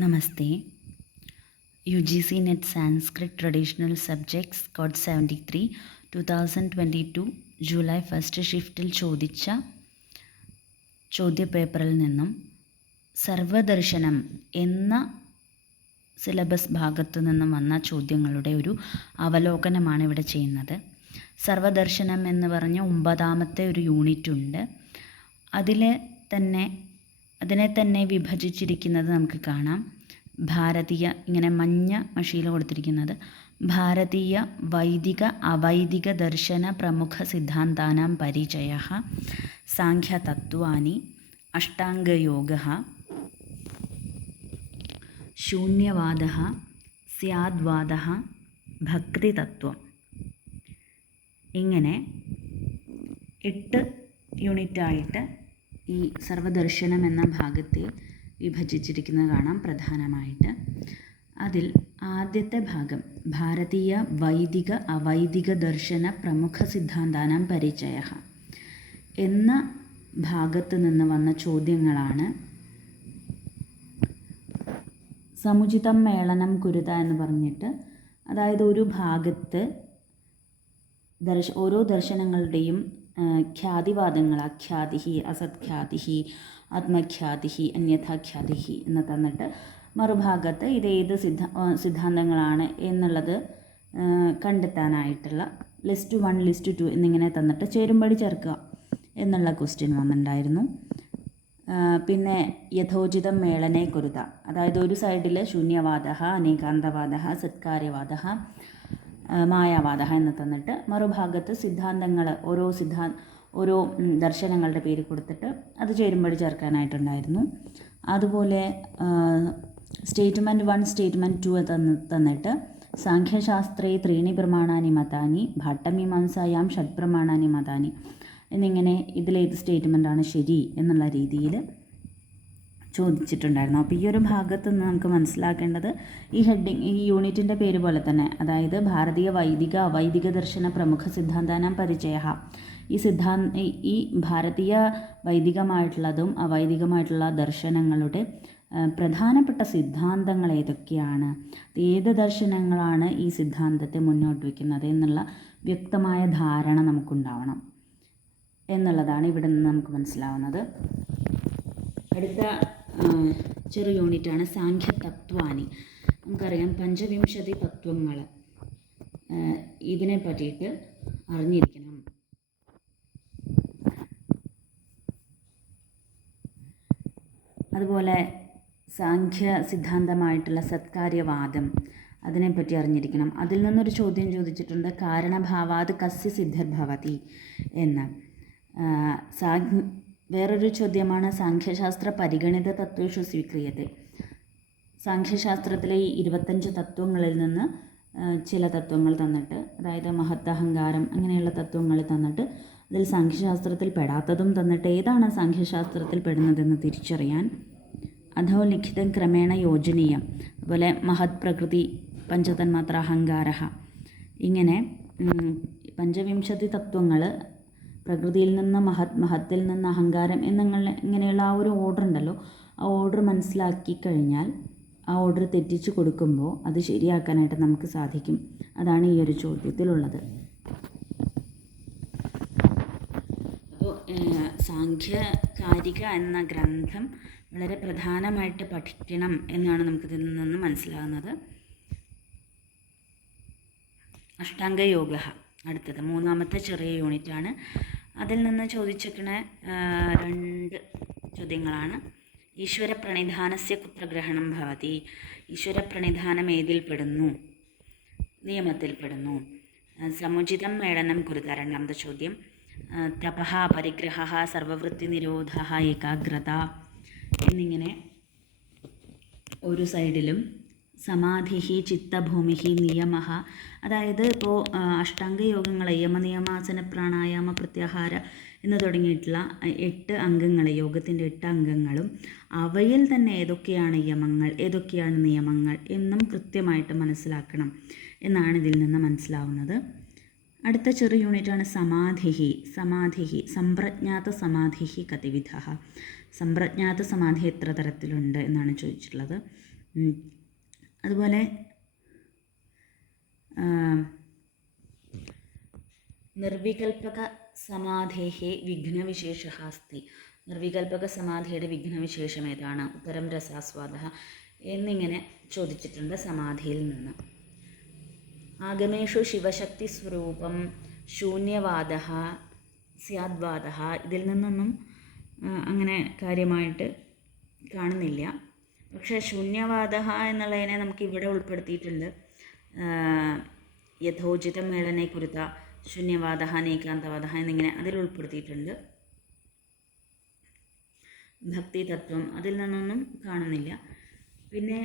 Namaste. UGC NET Sanskrit Traditional Subjects Code 73 2022 July first ഷിഫ്റ്റിൽ ചോദിച്ച ചോദ്യപേപ്പറിൽ നിന്നും സർവദർശനം എന്ന സിലബസ് ഭാഗത്തു നിന്നും വന്ന ചോദ്യങ്ങളുടെ ഒരു അവലോകനമാണ് ഇവിടെ ചെയ്യുന്നത്. സർവദർശനം എന്ന് പറഞ്ഞ 9ാമത്തെ ഒരു യൂണിറ്റ് ഉണ്ട്. അതിനെ തന്നെ വിഭജിച്ചിരിക്കുന്നത് നമുക്ക് കാണാം. ഭാരതീയ, ഇങ്ങനെ മഞ്ഞ മഷിയിൽ കൊടുത്തിരിക്കുന്നത് ഭാരതീയ വൈദിക അവൈദിക ദർശന പ്രമുഖ സിദ്ധാന്താനാം പരിചയഃ, സാഖ്യതത്വാനി, അഷ്ടാംഗയോഗഃ, ശൂന്യവാദഃ, സ്യാദ്വാദഃ, ഭക്തിതത്വം. ഇങ്ങനെ 8 യൂണിറ്റായിട്ട് ഈ സർവദർശനം എന്ന ഭാഗത്തെ വിഭജിച്ചിരിക്കുന്നത് കാണാം. പ്രധാനമായിട്ട് അതിൽ ആദ്യത്തെ ഭാഗം ഭാരതീയ വൈദിക അവൈദിക ദർശന പ്രമുഖ സിദ്ധാന്താനാം പരിചയഃ എന്ന ഭാഗത്ത് നിന്ന് വന്ന ചോദ്യങ്ങളാണ്. സമുചിതം മേളനം കുരുത എന്ന് പറഞ്ഞിട്ട്, അതായത് ഒരു ഭാഗത്ത് ഓരോ ദർശനങ്ങളുടെയും ഖ്യാതിവാദങ്ങൾ, അഖ്യാതിഹി, അസത്ഖ്യാതിഹി, ആത്മഖ്യാതിഹി, അന്യഥാഖ്യാതിഹി എന്ന് തന്നിട്ട് മറുഭാഗത്ത് ഇതേത് സിദ്ധാന്തങ്ങളാണ് എന്നുള്ളത് കണ്ടെത്താനായിട്ടുള്ള ലിസ്റ്റ് 1 ലിസ്റ്റ് 2 എന്നിങ്ങനെ തന്നിട്ട് ചേരുംപടി ചേർക്കുക എന്നുള്ള ക്വസ്റ്റ്യൻ വന്നിട്ടുണ്ടായിരുന്നു. പിന്നെ യഥോചിതം മേളനെ കുരുത, അതായത് ഒരു സൈഡിൽ ശൂന്യവാദ, അനേകാന്തവാദ, സത്കാര്യവാദ, മായാവാദ എന്ന് തന്നിട്ട് മറുഭാഗത്ത് സിദ്ധാന്തങ്ങൾ, ഓരോ ദർശനങ്ങളുടെ പേര് കൊടുത്തിട്ട് അത് ചേരുംപടി ചേർക്കാനായിട്ടുണ്ടായിരുന്നു. അതുപോലെ സ്റ്റേറ്റ്മെൻറ്റ് 1 സ്റ്റേറ്റ്മെൻറ്റ് 2 തന്നിട്ട് സാഖ്യശാസ്ത്രേ 3 പ്രമാണാനി മതാനി, ഭാട്ടമീമാംസായാം ഷഡ്പ്രമാണാനി മതാനി എന്നിങ്ങനെ ഇതിലേത് സ്റ്റേറ്റ്മെൻറ്റാണ് ശരി എന്നുള്ള രീതിയിൽ ചോദിച്ചിട്ടുണ്ടായിരുന്നു. അപ്പോൾ ഈ ഒരു ഭാഗത്ത് നിന്ന് നമുക്ക് മനസ്സിലാക്കേണ്ടത് ഈ യൂണിറ്റിൻ്റെ പേര് പോലെ തന്നെ, അതായത് ഭാരതീയ വൈദിക അവൈദിക ദർശന പ്രമുഖ സിദ്ധാന്താനാം പരിചയഃ, ഈ ഭാരതീയ വൈദികമായിട്ടുള്ളതും അവൈദികമായിട്ടുള്ള ദർശനങ്ങളുടെ പ്രധാനപ്പെട്ട സിദ്ധാന്തങ്ങൾ ഏതൊക്കെയാണ്, ഏത് ദർശനങ്ങളാണ് ഈ സിദ്ധാന്തത്തെ മുന്നോട്ട് വയ്ക്കുന്നത് എന്നുള്ള വ്യക്തമായ ധാരണ നമുക്കുണ്ടാവണം എന്നുള്ളതാണ് ഇവിടെ നിന്ന് നമുക്ക് മനസ്സിലാവുന്നത്. അടുത്ത ചെറു യൂണിറ്റാണ് സാഖ്യതത്വാനി. നമുക്കറിയാം 25 തത്വങ്ങൾ, ഇതിനെ പറ്റിയിട്ട് അറിഞ്ഞിരിക്കണം. അതുപോലെ സാഖ്യ സിദ്ധാന്തമായിട്ടുള്ള സത്കാര്യവാദം, അതിനെപ്പറ്റി അറിഞ്ഞിരിക്കണം. അതിൽ നിന്നൊരു ചോദ്യം ചോദിച്ചിട്ടുണ്ട്, കാരണഭാവാത് കസ്യ സിദ്ധിർഭവതി എന്ന്. വേറൊരു ചോദ്യമാണ് സാഖ്യശാസ്ത്ര പരിഗണിത തത്വേഷു സ്വീക്രിയത്തെ. സാഖ്യശാസ്ത്രത്തിലെ ഈ 25 തത്വങ്ങളിൽ നിന്ന് ചില തത്വങ്ങൾ തന്നിട്ട്, അതായത് മഹത്തഹങ്കാരം അങ്ങനെയുള്ള തത്വങ്ങൾ തന്നിട്ട് അതിൽ സാഖ്യശാസ്ത്രത്തിൽ പെടാത്തതും തന്നിട്ട് ഏതാണ് സാഖ്യശാസ്ത്രത്തിൽ പെടുന്നതെന്ന് തിരിച്ചറിയാൻ അധോ ലിഖിതം ക്രമേണ യോജനീയം. അതുപോലെ മഹത് പ്രകൃതി പഞ്ചതന്മാത്ര അഹങ്കാര, ഇങ്ങനെ 25 തത്വങ്ങൾ, പ്രകൃതിയിൽ നിന്ന് മഹത്തിൽ നിന്ന് അഹങ്കാരം ഇങ്ങനെയുള്ള ആ ഒരു ഓർഡർ ഉണ്ടല്ലോ, ആ ഓർഡർ മനസ്സിലാക്കി കഴിഞ്ഞാൽ ആ ഓർഡർ തെറ്റിച്ച് കൊടുക്കുമ്പോൾ അത് ശരിയാക്കാനായിട്ട് നമുക്ക് സാധിക്കും. അതാണ് ഈ ഒരു ചോദ്യത്തിലുള്ളത്. അപ്പോൾ സാഖ്യകാരിക എന്ന ഗ്രന്ഥം വളരെ പ്രധാനമായിട്ട് പഠിക്കണം എന്നാണ് നമുക്കിതിൽ നിന്ന് മനസ്സിലാകുന്നത്. അഷ്ടാംഗയോഗ അടുത്തത് 3ാമത്തെ ചെറിയ യൂണിറ്റാണ്. അതിൽ നിന്ന് ചോദിച്ചിരിക്കുന്ന 2 ചോദ്യങ്ങളാണ്. ഈശ്വര പ്രണിധാനസ്യ കുത്ര ഗ്രഹണം ഭവതി, ഈശ്വര പ്രണിധാനം ഏതിൽ പെടുന്നു, നിയമത്തിൽ പെടുന്നു. സമുചിതം മേളനം കുരുത 2ാമത്തെ ചോദ്യം. തപഃ പരിഗ്രഹഃ സർവവൃത്തി നിരോധഃ ഏകാഗ്രത എന്നിങ്ങനെ ഒരു സൈഡിലും സമാധിഹി ചിത്തഭൂമിഹി നിയമഃ, അതായത് ഇപ്പോൾ അഷ്ടാംഗയോഗങ്ങൾ യമനിയമാസന പ്രാണായാമ പ്രത്യാഹാര എന്ന് തുടങ്ങിയിട്ടുള്ള 8 അംഗങ്ങൾ, യോഗത്തിൻ്റെ 8 അംഗങ്ങളും അവയിൽ തന്നെ ഏതൊക്കെയാണ് യമങ്ങൾ ഏതൊക്കെയാണ് നിയമങ്ങൾ എന്നും കൃത്യമായിട്ട് മനസ്സിലാക്കണം എന്നാണ് ഇതിൽ നിന്ന് മനസ്സിലാവുന്നത്. അടുത്ത ചെറു യൂണിറ്റാണ് സമാധിഹി. സമ്പ്രജ്ഞാത സമാധിഹി കതിവിധഃ, സമ്പ്രജ്ഞാത സമാധി എത്ര തരത്തിലുണ്ട് എന്നാണ് ചോദിച്ചിട്ടുള്ളത്. അതുപോലെ നിർവികൽപക സമാധേഹേ വിഘ്നവിശേഷ അസ്തി. നിർവികൽപക സമാധിയുടെ വിഘ്നവിശേഷം ഏതാണ്? ഉത്തരം രസാസ്വാദ എന്നിങ്ങനെ ചോദിച്ചിട്ടുണ്ട് സമാധിയിൽ നിന്ന്. ആഗമേഷു ശിവശക്തി സ്വരൂപം ശൂന്യവാദ സ്യാദ്വാദ. ഇതിൽ നിന്നൊന്നും അങ്ങനെ കാര്യമായിട്ട് കാണുന്നില്ല. പക്ഷേ ശൂന്യവാദ എന്നുള്ളതിനെ നമുക്ക് ഇവിടെ ഉൾപ്പെടുത്തിയിട്ടുണ്ട്. യഥോചിതം മേളനെ കുറിത്ത ശൂന്യവാദ നൈകാന്തവാദ എന്നിങ്ങനെ അതിൽ ഉൾപ്പെടുത്തിയിട്ടുണ്ട്. ഭക്തി തത്വം അതിൽ നിന്നൊന്നും കാണുന്നില്ല. പിന്നെ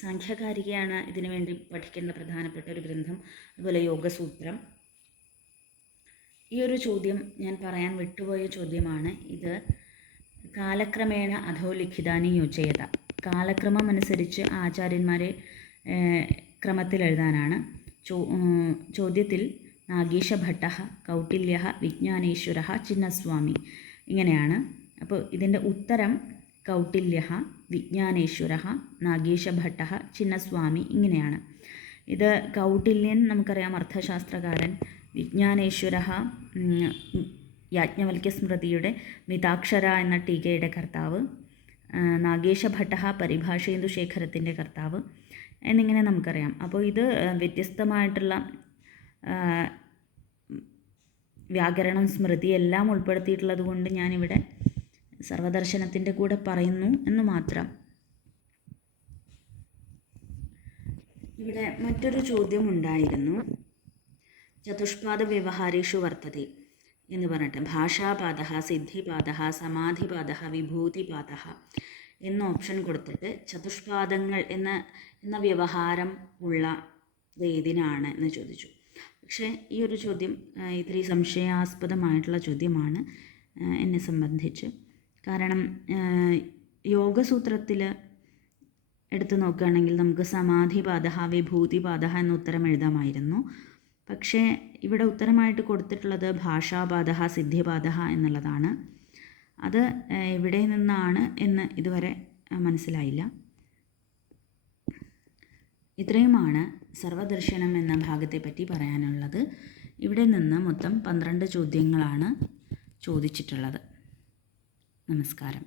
സാഖ്യകാരികയാണ് ഇതിനു വേണ്ടി പഠിക്കേണ്ട പ്രധാനപ്പെട്ട ഒരു ഗ്രന്ഥം. അതുപോലെ യോഗസൂത്രം. ഈ ഒരു ചോദ്യം ഞാൻ പറയാൻ വിട്ടുപോയ ചോദ്യമാണ്. ഇത് കാലക്രമേണ അധോ ലിഖിതാനി യോജയത. കാലക്രമം അനുസരിച്ച് ആചാര്യന്മാരെ ക്രമത്തിൽ എഴുതാനാണ്. ചോദ്യത്തിൽ നാഗേശഭട്ട, കൗട്ടില്യ, വിജ്ഞാനേശ്വര, ചിന്നസ്വാമി ഇങ്ങനെയാണ്. അപ്പോൾ ഇതിൻ്റെ ഉത്തരം കൗട്ടില്യ, വിജ്ഞാനേശ്വര, നാഗേശഭട്ട, ചിന്നസ്വാമി ഇങ്ങനെയാണ്. ഇത് കൗട്ടില്യൻ നമുക്കറിയാം അർത്ഥശാസ്ത്രകാരൻ, വിജ്ഞാനേശ്വര യാജ്ഞവൽക്യസ്മൃതിയുടെ മിതാക്ഷര എന്ന ടീകയുടെ കർത്താവ്, നാഗേശഭട്ട പരിഭാഷേന്ദുശേഖരത്തിൻ്റെ കർത്താവ് എന്നിങ്ങനെ നമുക്കറിയാം. അപ്പോൾ ഇത് വ്യത്യസ്തമായിട്ടുള്ള വ്യാകരണം, സ്മൃതി എല്ലാം ഉൾപ്പെടുത്തിയിട്ടുള്ളത് കൊണ്ട് ഞാനിവിടെ സർവദർശനത്തിൻ്റെ കൂടെ പറയുന്നു എന്ന് മാത്രം. ഇവിടെ മറ്റൊരു ചോദ്യം ഉണ്ടായിരുന്നു. ചതുഷ്പാദ വ്യവഹാരേഷു വർത്തതി എന്ന് പറഞ്ഞിട്ട് ഭാഷാപാദ, സിദ്ധിപാദ, സമാധിപാദ, വിഭൂതിപാദ എന്ന ഓപ്ഷൻ കൊടുത്തിട്ട് ചതുഷ്പാദങ്ങൾ എന്ന വ്യവഹാരം ഉള്ള ഏതിനാണ് എന്ന് ചോദിച്ചു. പക്ഷേ ഈ ഒരു ചോദ്യം ഇത്തിരി സംശയാസ്പദമായിട്ടുള്ള ചോദ്യമാണ് എന്നെ സംബന്ധിച്ച്. കാരണം യോഗസൂത്രത്തിൽ എടുത്തു നോക്കുകയാണെങ്കിൽ നമുക്ക് സമാധിപാദ, വിഭൂതിപാദ എന്ന ഉത്തരം എഴുതാമായിരുന്നു. പക്ഷേ ഇവിടെ ഉത്തരമായിട്ട് കൊടുത്തിട്ടുള്ളത് ഭാഷാപാദ, സിദ്ധിപാദ എന്നുള്ളതാണ്. അത് എവിടെ നിന്നാണ് എന്ന് ഇതുവരെ മനസ്സിലായില്ല. ഇത്രയുമാണ് സർവദർശനം എന്ന ഭാഗത്തെപ്പറ്റി പറയാനുള്ളത്. ഇവിടെ നിന്ന് മൊത്തം 12 ചോദ്യങ്ങളാണ് ചോദിച്ചിട്ടുള്ളത്. നമസ്കാരം.